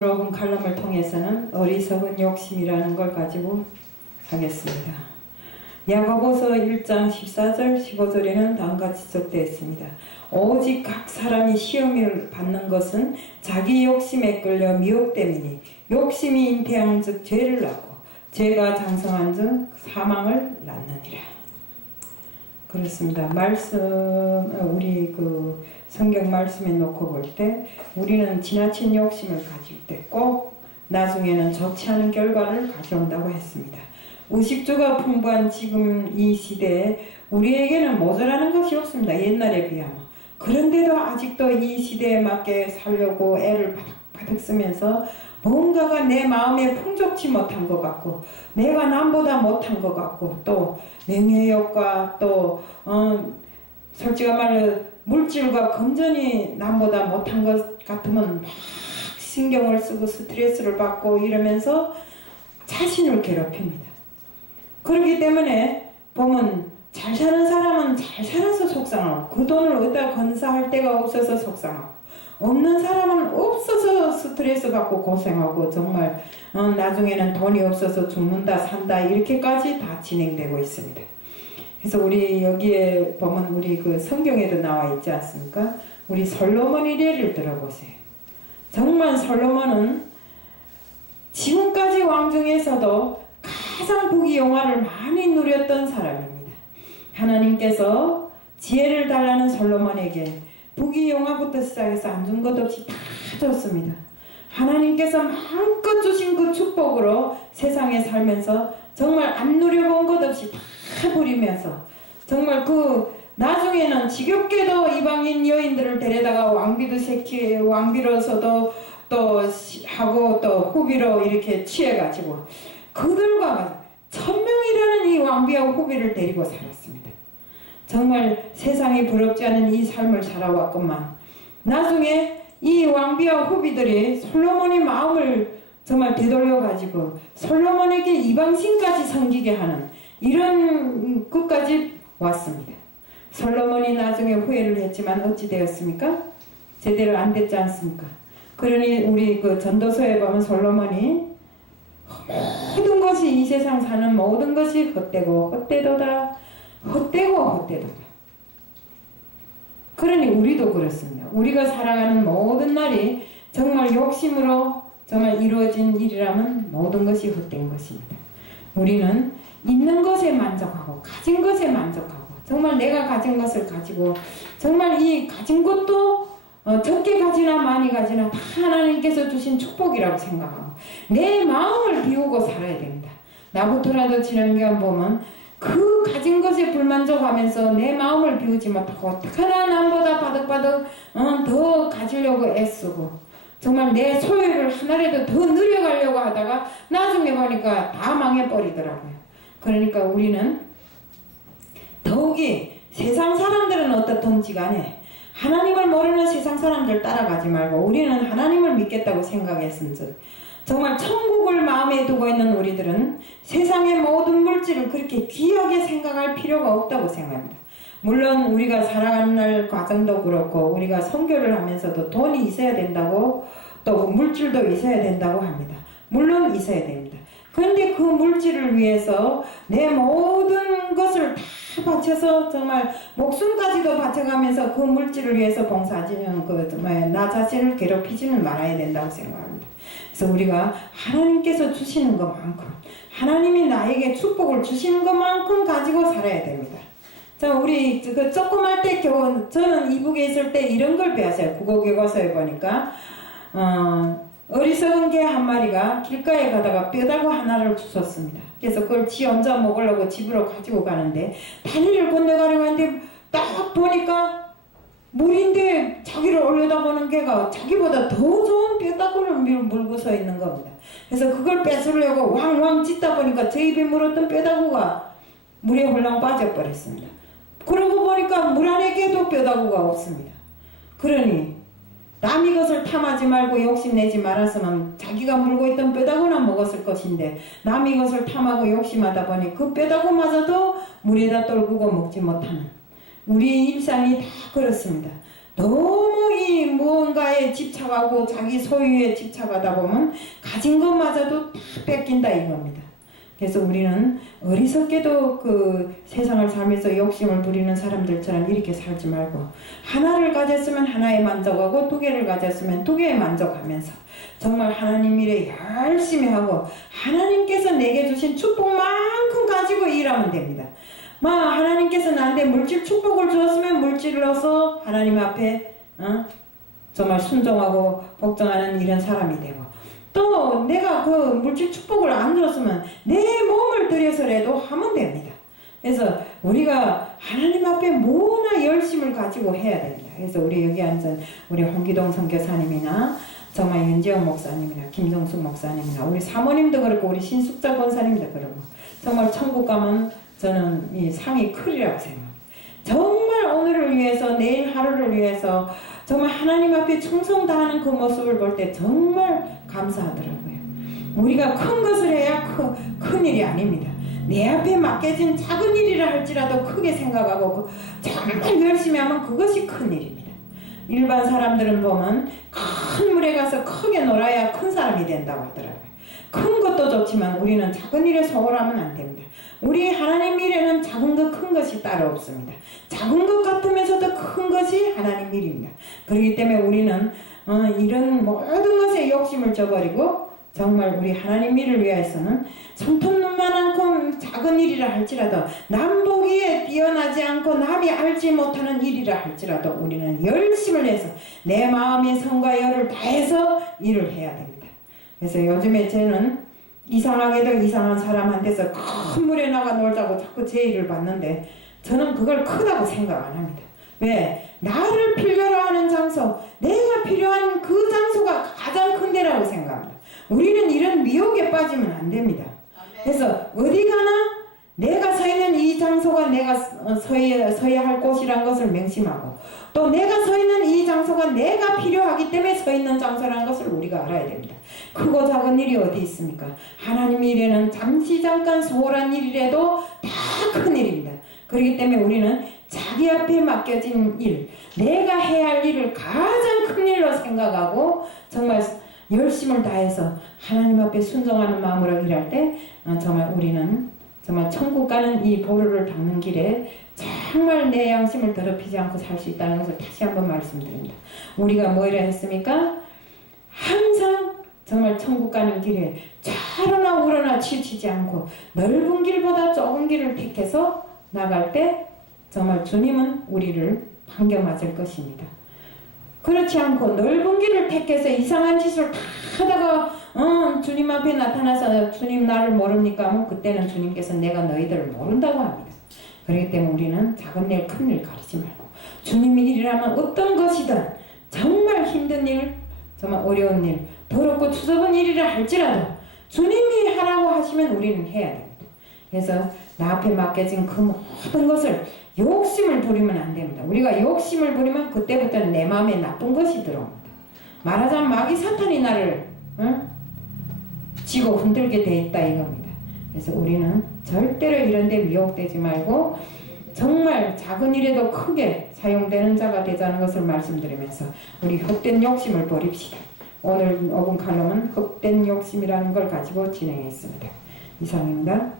여러분 칼럼을 통해서는 어리석은 욕심이라는 걸 가지고 하겠습니다. 야고보서 1장 14절 15절에는 다음과 지적되어 있습니다. 오직 각 사람이 시험을 받는 것은 자기 욕심에 끌려 미혹됨이니 욕심이 잉태한 즉 죄를 낳고 죄가 장성한 즉 사망을 낳느니라. 그렇습니다. 말씀, 우리 성경 말씀에 놓고 볼 때 우리는 지나친 욕심을 가질 때 꼭 나중에는 좋지 않은 결과를 가져온다고 했습니다. 의식주가 풍부한 지금 이 시대에 우리에게는 모자라는 것이 없습니다. 옛날에 비하면. 그런데도 아직도 이 시대에 맞게 살려고 애를 바득바득 쓰면서 뭔가가 내 마음에 풍족치 못한 것 같고 내가 남보다 못한 것 같고 또 명예욕과 또 솔직한 말로 물질과 금전이 남보다 못한 것 같으면 막 신경을 쓰고 스트레스를 받고 이러면서 자신을 괴롭힙니다. 그렇기 때문에 보면 잘 사는 사람은 잘 살아서 속상하고 그 돈을 어디다 건사할 데가 없어서 속상하고 없는 사람은 없어서 스트레스 받고 고생하고 정말 나중에는 돈이 없어서 죽는다 산다 이렇게까지 다 진행되고 있습니다. 그래서 우리 여기에 보면 우리 성경에도 나와 있지 않습니까? 우리 솔로몬의 예를 들어보세요. 정말 솔로몬은 지금까지 왕 중에서도 가장 부귀영화를 많이 누렸던 사람입니다. 하나님께서 지혜를 달라는 솔로몬에게 부귀영화부터 시작해서 안 준 것 없이 다 줬습니다. 하나님께서 마음껏 주신 그 축복으로 세상에 살면서 정말 안 누려본 것 없이 다 부리면서 정말 나중에는 지겹게도 이방인 여인들을 데려다가 왕비도 새끼 왕비로서도 또 하고 또 후비로 이렇게 취해가지고 그들과 1000명이라는 이 왕비와 후비를 데리고 살았습니다. 정말 세상이 부럽지 않은 이 삶을 살아왔건만 나중에 이 왕비와 후비들이 솔로몬의 마음을 정말 되돌려가지고 솔로몬에게 이방신까지 섬기게 하는 이런 끝까지 왔습니다. 솔로몬이 나중에 후회를 했지만 어찌 되었습니까? 제대로 안 됐지 않습니까? 그러니 우리 전도서에 보면 솔로몬이 모든 것이 이 세상 사는 모든 것이 헛되고 헛되도다 헛되고 헛되도다. 그러니 우리도 그렇습니다. 우리가 살아가는 모든 날이 정말 욕심으로 정말 이루어진 일이라면 모든 것이 헛된 것입니다. 우리는 있는 것에 만족하고 가진 것에 만족하고 정말 내가 가진 것을 가지고 정말 이 가진 것도 적게 가지나 많이 가지나 다 하나님께서 주신 축복이라고 생각하고 내 마음을 비우고 살아야 됩니다. 나부터라도 지난 기간 보면 그 가진 것에 불만족하면서 내 마음을 비우지 못하고 어떡하나 남보다 바득바득 더 가지려고 애쓰고 정말 내 소유를 하나라도 더 늘려가려고 하다가 나중에 보니까 다 망해버리더라고요. 그러니까 우리는 더욱이 세상 사람들은 어떻든지 간에 하나님을 모르는 세상 사람들 따라가지 말고 우리는 하나님을 믿겠다고 생각했은즉 정말 천국을 마음에 두고 있는 우리들은 세상의 모든 물질을 그렇게 귀하게 생각할 필요가 없다고 생각합니다. 물론 우리가 살아가는 날 과정도 그렇고 우리가 선교를 하면서도 돈이 있어야 된다고 또 물질도 있어야 된다고 합니다. 물론 있어야 됩니다. 그런데 그 물질을 위해서 내 모든 것을 다 바쳐서 정말 목숨까지도 바쳐가면서 그 물질을 위해서 봉사하지는 나 자신을 괴롭히지는 말아야 된다고 생각합니다. 그래서 우리가 하나님께서 주시는 것만큼 하나님이 나에게 축복을 주시는 것만큼 가지고 살아야 됩니다. 자, 우리 조그만 때 저는 이북에 있을 때 이런 걸 배웠어요. 국어교과서에 보니까 어리석은 개 한 마리가 길가에 가다가 뼈다구 하나를 주웠습니다. 그래서 그걸 지 혼자 먹으려고 집으로 가지고 가는데 다리를 건너가려고 하는데 딱 보니까 물인데 자기를 올려다보는 개가 자기보다 더 좋은 뼈다구를 물고 서 있는 겁니다. 그래서 그걸 뺏으려고 왕왕 짖다 보니까 제 입에 물었던 뼈다구가 물에 홀랑 빠져버렸습니다. 그러고 보니까 물 안에 개도 뼈다구가 없습니다. 그러니 남이 것을 탐하지 말고 욕심내지 말았으면 자기가 물고 있던 뼈다구나 먹었을 것인데 남이 것을 탐하고 욕심하다 보니 그 뼈다구마저도 물에다 떨구고 먹지 못하는 우리의 일상이 다 그렇습니다. 너무 이 무언가에 집착하고 자기 소유에 집착하다 보면 가진 것마저도 다 뺏긴다 이겁니다. 그래서 우리는 어리석게도 그 세상을 살면서 욕심을 부리는 사람들처럼 이렇게 살지 말고 하나를 가졌으면 하나에 만족하고 두 개를 가졌으면 두 개에 만족하면서 정말 하나님 일에 열심히 하고 하나님께서 내게 주신 축복만큼 가지고 일하면 됩니다. 하나님께서 나한테 물질 축복을 주었으면 물질로서 하나님 앞에 정말 순종하고 복종하는 이런 사람이 되고, 또 내가 그 물질 축복을 안 줬으면 내 몸을 들여서라도 하면 됩니다. 그래서 우리가 하나님 앞에 뭐나 열심을 가지고 해야 됩니다. 그래서 우리 여기 앉은 우리 홍기동 선교사님이나 정말 윤지영 목사님이나 김정숙 목사님이나 우리 사모님도 그렇고 우리 신숙자 권사님도 그렇고 정말 천국 가면 저는 이 상이 크리라고 생각합니다. 정말 오늘을 위해서 내일 하루를 위해서 정말 하나님 앞에 충성 다하는 그 모습을 볼 때 정말 감사하더라고요. 우리가 큰 것을 해야 큰 일이 아닙니다. 내 앞에 맡겨진 작은 일이라 할지라도 크게 생각하고 정말 열심히 하면 그것이 큰 일입니다. 일반 사람들은 보면 큰 물에 가서 크게 놀아야 큰 사람이 된다고 하더라고요. 큰 것도 좋지만 우리는 작은 일에 소홀하면 안 됩니다. 우리 하나님 일에는 작은 것 큰 것이 따로 없습니다. 작은 것 같으면서도 큰 것이 하나님 일입니다. 그렇기 때문에 우리는 이런 모든 것에 욕심을 저버리고 정말 우리 하나님 일을 위해서는 손톱눈만큼 작은 일이라 할지라도 남 보기에 뛰어나지 않고 남이 알지 못하는 일이라 할지라도 우리는 열심을 해서 내 마음의 성과 열을 다해서 일을 해야 됩니다. 그래서 요즘에 저는 이상하게도 이상한 사람한테서 큰 물에 나가 놀자고 자꾸 제의를 받는데 저는 그걸 크다고 생각 안 합니다. 왜? 나를 필요로 하는 장소, 내가 필요한 그 장소가 가장 큰 데라고 생각합니다. 우리는 이런 미혹에 빠지면 안 됩니다. 그래서 어디 가나 내가 서 있는 이 장소가 내가 서야 할 곳이란 것을 명심하고 또 내가 서 있는 이 장소가 내가 필요하기 때문에 서 있는 장소라는 것을 우리가 알아야 됩니다. 크고 작은 일이 어디 있습니까? 하나님 일에는 잠시 잠깐 소홀한 일이라도 다 큰 일입니다. 그렇기 때문에 우리는 자기 앞에 맡겨진 일, 내가 해야 할 일을 가장 큰 일로 생각하고 정말 열심을 다해서 하나님 앞에 순종하는 마음으로 일할 때 정말 우리는 정말 천국 가는 이 보루를 닦는 길에 정말 내 양심을 더럽히지 않고 살 수 있다는 것을 다시 한번 말씀드립니다. 우리가 뭐라 했습니까? 항상 정말 천국 가는 길에 좌로나 우로나 치우치지 않고 넓은 길보다 좁은 길을 택해서 나갈 때 정말 주님은 우리를 반겨 맞을 것입니다. 그렇지 않고 넓은 길을 택해서 이상한 짓을 다 하다가 주님 앞에 나타나서 주님 나를 모릅니까? 하면 그때는 주님께서 내가 너희들을 모른다고 합니다. 그렇기 때문에 우리는 작은 일 큰 일 가리지 말고 주님의 일이라면 어떤 것이든 정말 힘든 일, 정말 어려운 일, 더럽고 추접은 일이라 할지라도 주님이 하라고 하시면 우리는 해야 됩니다. 그래서 나 앞에 맡겨진 그 모든 것을 욕심을 부리면 안 됩니다. 우리가 욕심을 부리면 그때부터는 내 마음에 나쁜 것이 들어옵니다. 말하자면 마귀 사탄이 나를 지고 흔들게 돼 있다 이겁니다. 그래서 우리는 절대로 이런 데 미혹되지 말고 정말 작은 일에도 크게 사용되는 자가 되자는 것을 말씀드리면서 우리 헛된 욕심을 버립시다. 오늘 5분 칼럼은 헛된 욕심이라는 걸 가지고 진행했습니다. 이상입니다.